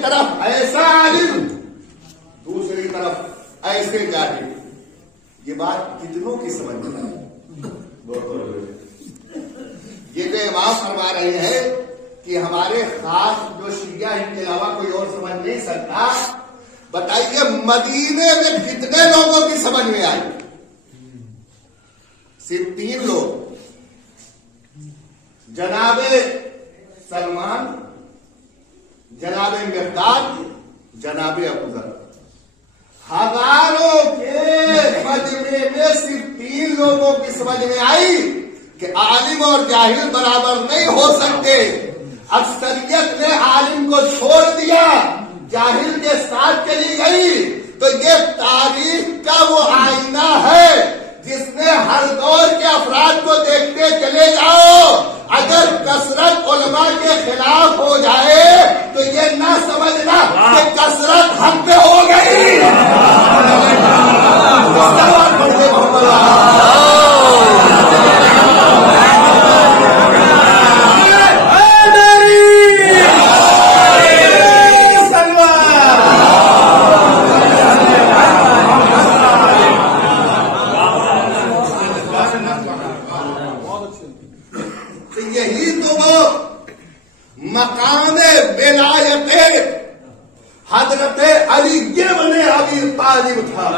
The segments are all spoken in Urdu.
ایک طرف ایسا عالم، دوسری طرف ایسے جاہل. یہ بات کتنوں کی سمجھ میں آئی؟ یہ جو امام فرما رہے ہیں کہ ہمارے خاص جو شیعہ ان کے علاوہ کوئی اور سمجھ نہیں سکتا، بتائیے مدینے میں کتنے لوگوں کی سمجھ میں آئی؟ صرف 3 لوگ، جناب سلمان، جناب مقداد، جناب ابوذر. ہزاروں کے مجمع میں صرف 3 لوگوں کی سمجھ میں آئی کہ عالم اور جاہل برابر نہیں ہو سکتے. اکثریت نے عالم کو چھوڑ دیا، جاہل کے ساتھ چلی گئی. تو یہ تاریخ کا وہ آئینہ ہے جس میں ہر دور کے افراد کو دیکھتے چلے جاؤ. اگر کثرت علماء کے خلاف ہو جائے تو یہ نہ سمجھنا کہ کثرت ہم پہ ہو گئی. یہی تو وہ مقام ولایت حضرت علی ابن ابی طالب تھا.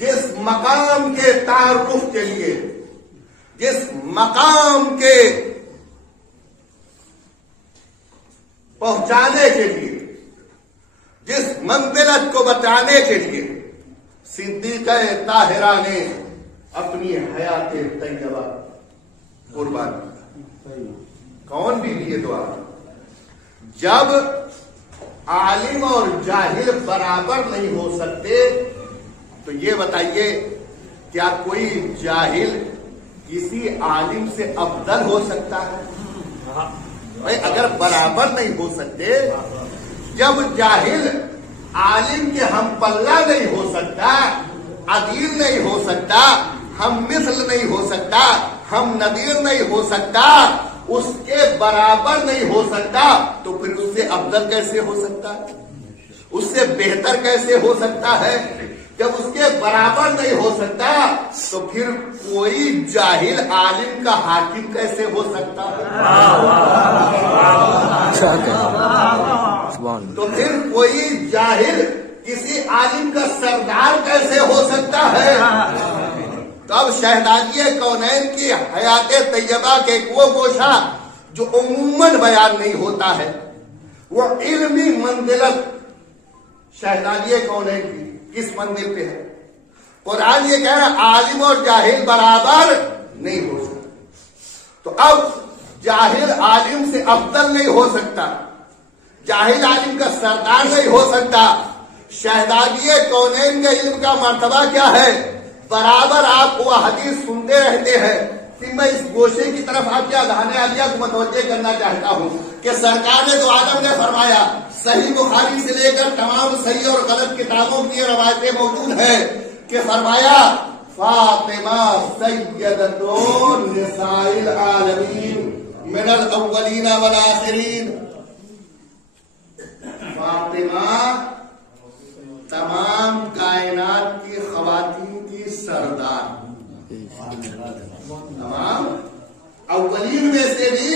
جس مقام کے تعارف کے لیے، جس مقام کے پہنچانے کے لیے، جس منزلت کو بچانے کے لیے صدیقہ طاہرہ نے اپنی حیات طیبہ قربان کی. کون بھی لیے دعا؟ جب عالم اور جاہل برابر نہیں ہو سکتے تو یہ بتائیے کیا کوئی جاہل کسی عالم سے افضل ہو سکتا ہے؟ بھائی اگر برابر نہیں ہو سکتے، جب جاہل عالم کے ہم پلہ نہیں ہو سکتا، عدیل نہیں ہو سکتا، ہم مثل نہیں ہو سکتا، ہم نظیر نہیں ہو سکتا، اس کے برابر نہیں ہو سکتا، تو پھر اس سے افضل کیسے ہو سکتا ہے؟ اس سے بہتر کیسے ہو سکتا ہے؟ جب اس کے برابر نہیں ہو سکتا تو پھر کوئی جاہل عالم کا حاکم کیسے ہو سکتا ہے؟ تو پھر کوئی جاہل کسی عالم کا سردار کیسے ہو سکتا ہے؟ تو اب شہزادی کونین کی حیات طیبہ کے وہ گوشہ جو عموماً بیان نہیں ہوتا ہے، وہ علمی منزلت شہزادی کونین کی کس منزل پہ ہے؟ قرآن یہ کہہ رہا عالم اور جاہل برابر نہیں ہو سکتا. تو اب جاہل عالم سے افضل نہیں ہو سکتا، جاہل عالم کا سردار نہیں ہو سکتا. شہزادی کونین کے علم کا مرتبہ کیا ہے؟ برابر آپ وہ حدیث سنتے رہتے ہیں. میں اس گوشے کی طرف آپ کے اذہان عالیہ کو متوجہ کرنا چاہتا ہوں کہ سرکار دو عالم نے فرمایا، صحیح بخاری سے لے کر تمام صحیح اور غلط کتابوں کی روایتیں موجود ہیں کہ فرمایا فاطمہ سیدۃ نساء العالمین من الاولین والآخرین. فاطمہ تمام کائنات کی خواتین کی سردار، تمام اولین میں سے بھی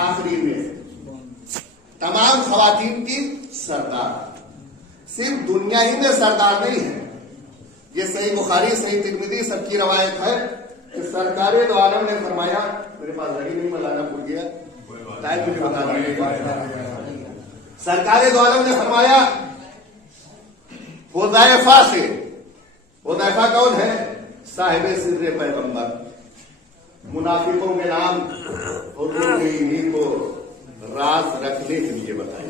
آخرین میں سے تمام خواتین کی سردار. صرف دنیا ہی میں سردار نہیں ہے، یہ صحیح بخاری صحیح ترمذی سب کی روایت ہے کہ سرکار دو عالم نے فرمایا، میرے پاس گھڑی نہیں بلانا بھول گیا، مجھے بتا. سرکار دو عالم نے فرمایا حذیفہ سے، حذیفہ کون ہے؟ صاحب سر پیغمبر. منافقوں کے نام حضور نے انہیں کو راز رکھنے کے لیے بتایا.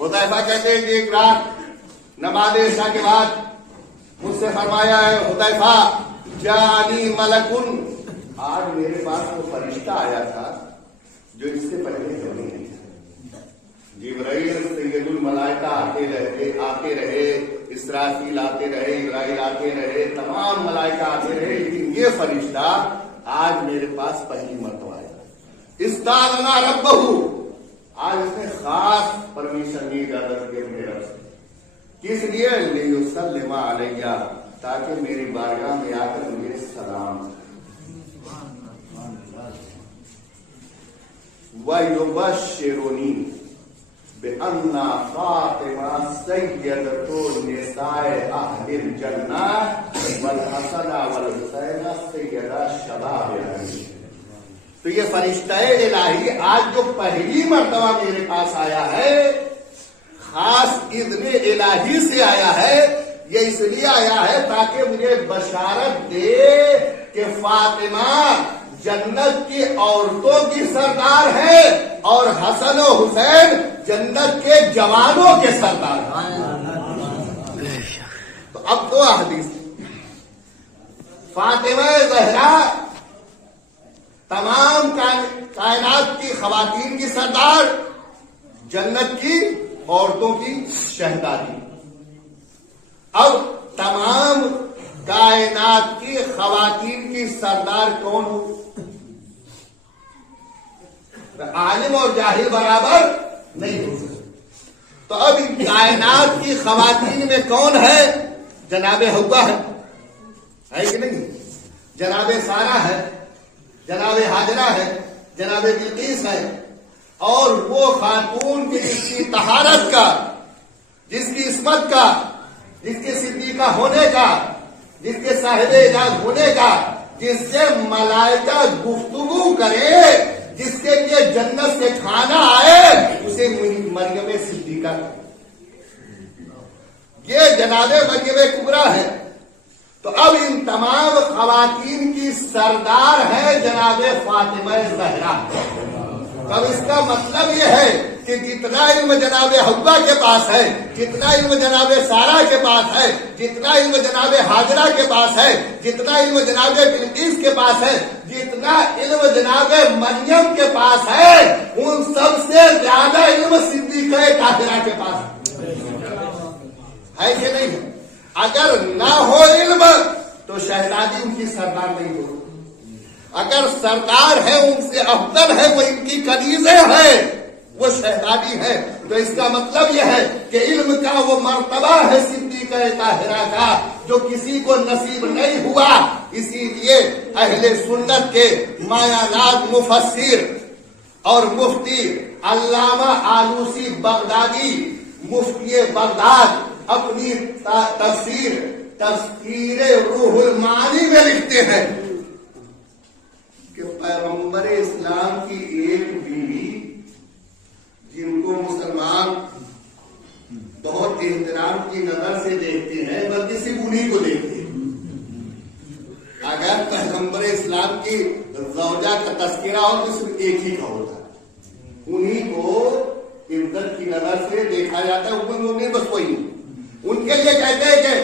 حذیفہ کہتے ہیں کہ ایک رات نماز عشاء کے بعد مجھ سے فرمایا ہے حذیفہ جانی ملکن، آج میرے پاس وہ فرشتہ آیا تھا جو اس سے پہلے کبھی نہیں تھا. جبرائیل سید الملائکہ آتے رہے، اسرافیل آتے رہے، اسرائیل آتے رہے، تمام ملائکہ آتے رہے، لیکن یہ فرشتہ آج میرے پاس پہلی مرتبہ آیا، استاذنا ربہ، آج اس نے خاص پرمیشن لی اجازت کی اپنے رب سے، کس لیے؟ لیسلم علیہ، تاکہ میری بارگاہ میں آ کر مجھے سلام، وَيُبَشِّرُنِي بِأَنَّ فَاطِمَةَ سَيِّدَةُ نِسَاءِ أَهْلِ الْجَنَّةِ وَالْحَسَنَ وَالْحُسَيْنَ سَيِّدَا شَبَابِ الْعَالَمِينَ۔ تو یہ فرشتہ الہی آج جو پہلی مرتبہ میرے پاس آیا ہے، خاص اذن الہی سے آیا ہے، یہ اس لیے آیا ہے تاکہ مجھے بشارت دے کہ فاطمہ جنت کی عورتوں کی سردار ہے اور حسن و حسین جنت کے جوانوں کے سردار ہیں۔ تو اب دو حدیث، فاطمہ زہرا تمام کائنات کی خواتین کی سردار، جنت کی عورتوں کی شہزادی۔ اب تمام کائنات کی خواتین کی سردار کون ہو؟ عالم اور جاہل برابر نہیں ہو سکتے۔ تو اب ان کائنات کی خواتین میں کون ہے؟ جناب حوا ہے کہ نہیں؟ جناب سارہ ہے، جناب حاجرہ ہے، جناب بلقیس ہے، اور وہ خاتون کی جس کی طہارت کا، جس کی عصمت کا، جس کے صدیقہ ہونے کا، جس کے صاحب اعجاز ہونے کا، جس سے ملائکہ گفتگو کرے، جس کے لیے جنت سے کھانا آئے، اسے مریم صدیقہ، یہ جناب مریم کبریٰ ہے۔ تو اب ان تمام خواتین کی سردار ہے جناب فاطمہ زہرا۔ اب اس کا مطلب یہ ہے کہ جتنا علم جناب حوا کے پاس ہے، جتنا علم جناب سارہ کے پاس ہے، جتنا علم جناب حاجرہ کے پاس ہے، جتنا علم جناب بلقیس کے پاس ہے، جتنا علم جناب مریم کے پاس ہے، ان سب سے زیادہ علم صدیقہ طاہرہ کے پاس ہے کہ نہیں ہے؟ اگر نہ ہو علم تو شہزادی ان کی سردار نہیں ہو، اگر سردار ہے ان سے افضل ہے، وہ ان کی کنیزیں ہے، وہ شہزادی ہے، تو اس کا مطلب یہ ہے کہ علم کا وہ مرتبہ ہے صدیقہ طاہرہ کا جو کسی کو نصیب نہیں ہوا۔ اسی لیے اہل سنت کے مایہ ناز مفسر اور مفتی علامہ آلوسی بغدادی، مفتی بغداد، اپنی تفسیر روح المعانی میں لکھتے ہیں کہ پیغمبر اسلام کی ایک بیوی جن کو مسلمان بہت احترام کی نظر سے دیکھتے ہیں، بلکہ صرف انہی کو دیکھتے ہیں، اگر پیغمبر اسلام کی زوجہ کا تذکرہ ہو تو صرف ایک ہی کا ہوتا ہے، انہی کو عزت کی نظر سے دیکھا جاتا ہے، انہیں بس وہی، ان کے لیے کہتے ہیں کہ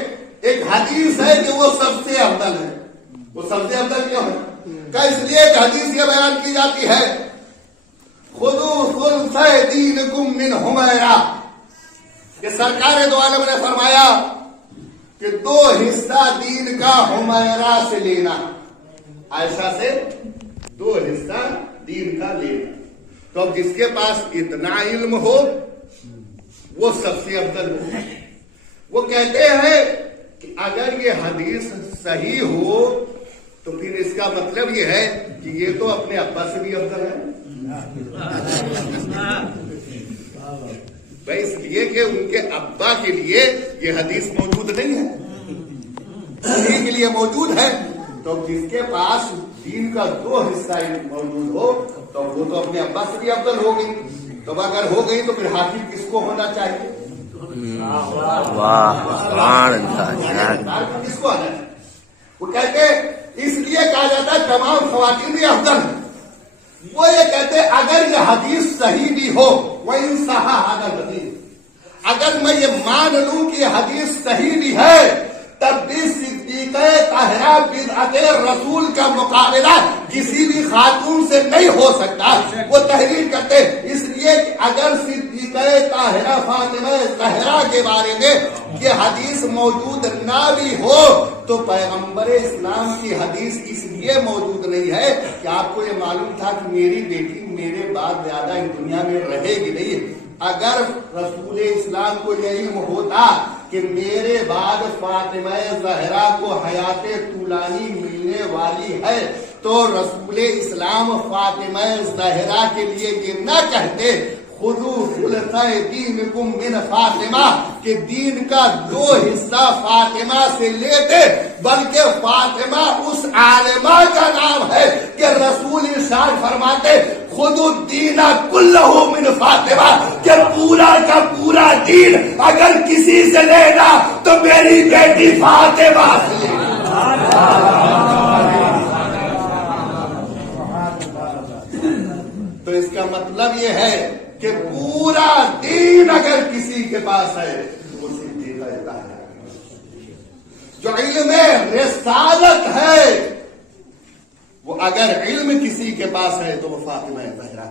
ایک حدیث ہے کہ وہ سب سے افضل ہے۔ وہ سب سے افضل کیوں ہے؟ کہ اس لیے ایک حدیث یہ بیان کی جاتی ہے، خذوا ثلث دینکم من حمیرہ، کہ سرکار دو عالم نے فرمایا کہ 2 حصہ دین کا حمیرہ سے لینا، عائشہ سے 2 حصہ دین کا لینا۔ تو اب جس کے پاس اتنا علم ہو وہ سب سے افضل ہو۔ وہ کہتے ہیں کہ اگر یہ حدیث صحیح ہو تو پھر اس کا مطلب یہ ہے کہ یہ تو اپنے ابا سے بھی افضل ہے، بھائی اس لیے کہ ان کے ابا کے لیے یہ حدیث موجود نہیں ہے، انہیں کے لیے موجود ہے۔ تو جس کے پاس دین کا 2 حصہ موجود ہو تو وہ تو اپنے ابا سے بھی افضل ہوگی۔ تو اگر ہو گئی تو پھر حاکم کس کو ہونا چاہیے؟ کس کو آنا چاہیے؟ وہ کہتے اس لیے کہا جاتا ہے تمام خواتین بھی افضل ہیں۔ وہ یہ کہتے اگر یہ حدیث صحیح بھی ہو، وَإِن صَحَّ هَذَا الْحَدِيث، اگر میں یہ مان لوں کہ یہ حدیث صحیح بھی ہے، تب بھی صدیقہ طاہرہ بدعت رسول کا مقابلہ کسی بھی خاتون سے نہیں ہو سکتا۔ وہ تحریر کرتے اس لیے کہ اگر صدیقہ صدیقہ طاہرہ فاطمہ زہرا کے بارے میں یہ حدیث موجود نہ بھی ہو تو پیغمبر اسلام کی حدیث اس لیے موجود نہیں ہے کہ آپ کو یہ معلوم تھا کہ میری بیٹی میرے بعد زیادہ اس دنیا میں رہے گی نہیں. اگر رسول اسلام کو یہ علم ہوتا کہ میرے بعد فاطمہ زہرا کو حیات طولانی ملنے والی ہے تو رسول اسلام فاطمہ زہرا کے لیے یہ نہ کہتے خذوا ثلث دینکم من فاطمہ کہ دین کا 2 حصہ فاطمہ سے لیتے، بلکہ فاطمہ اس عالمہ کا نام ہے کہ رسول ارشاد فرماتے خذوا الدین کلہ من فاطمہ کہ پورا کا پورا دین اگر کسی سے لینا تو میری بیٹی فاطمہ سے لینا. تو اس کا مطلب یہ ہے کہ پورا دین اگر کسی کے پاس ہے تو وہ صدیقہ طاہرہ ہے. جو علم رسالت ہے وہ اگر علم کسی کے پاس ہے تو وہ فاطمہ طاہرہ